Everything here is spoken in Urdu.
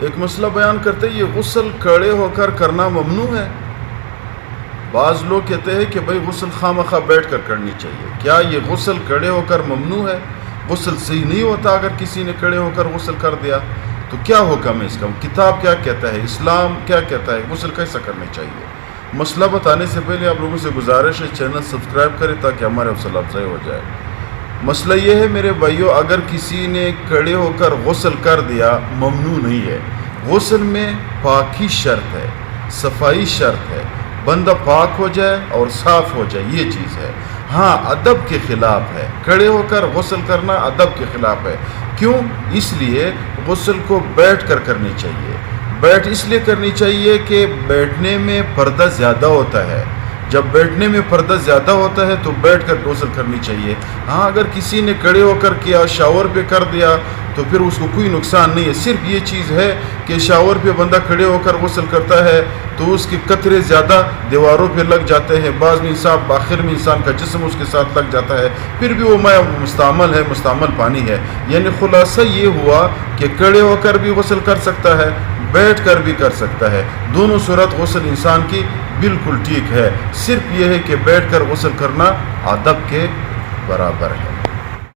ایک مسئلہ بیان کرتے ہیں، یہ غسل کھڑے ہو کر کرنا ممنوع ہے۔ بعض لوگ کہتے ہیں کہ بھئی غسل خواہ بیٹھ کر کرنی چاہیے۔ کیا یہ غسل کھڑے ہو کر ممنوع ہے؟ غسل صحیح نہیں ہوتا اگر کسی نے کھڑے ہو کر غسل کر دیا تو کیا حکم ہے اس کا؟ کتاب کیا کہتا ہے؟ اسلام کیا کہتا ہے؟ غسل کیسا کرنا چاہیے؟ مسئلہ بتانے سے پہلے آپ لوگوں سے گزارش ہے چینل سبسکرائب کریں تاکہ ہمارے حوصلہ افزائی ہو جائے۔ مسئلہ یہ ہے میرے بھائیوں، اگر کسی نے کھڑے ہو کر غسل کر دیا ممنوع نہیں ہے۔ غسل میں پاکی شرط ہے، صفائی شرط ہے، بندہ پاک ہو جائے اور صاف ہو جائے، یہ چیز ہے۔ ہاں ادب کے خلاف ہے، کھڑے ہو کر غسل کرنا ادب کے خلاف ہے۔ کیوں؟ اس لیے غسل کو بیٹھ کر کرنی چاہیے۔ بیٹھ اس لیے کرنی چاہیے کہ بیٹھنے میں پردہ زیادہ ہوتا ہے۔ جب بیٹھنے میں پردہ زیادہ ہوتا ہے تو بیٹھ کر غسل کرنی چاہیے۔ ہاں اگر کسی نے کھڑے ہو کر کیا، شاور پہ کر دیا تو پھر اس کو کوئی نقصان نہیں ہے۔ صرف یہ چیز ہے کہ شاور پہ بندہ کھڑے ہو کر غسل کرتا ہے تو اس کے قطرے زیادہ دیواروں پہ لگ جاتے ہیں، بعض میں آخر میں انسان کا جسم اس کے ساتھ لگ جاتا ہے، پھر بھی وہ مستعمل ہے، مستعمل پانی ہے۔ یعنی خلاصہ یہ ہوا کہ کھڑے ہو کر بھی غسل کر سکتا ہے، بیٹھ کر بھی کر سکتا ہے، دونوں صورت غسل انسان کی بالکل ٹھیک ہے۔ صرف یہ ہے کہ بیٹھ کر غسل کرنا ادب کے برابر ہے۔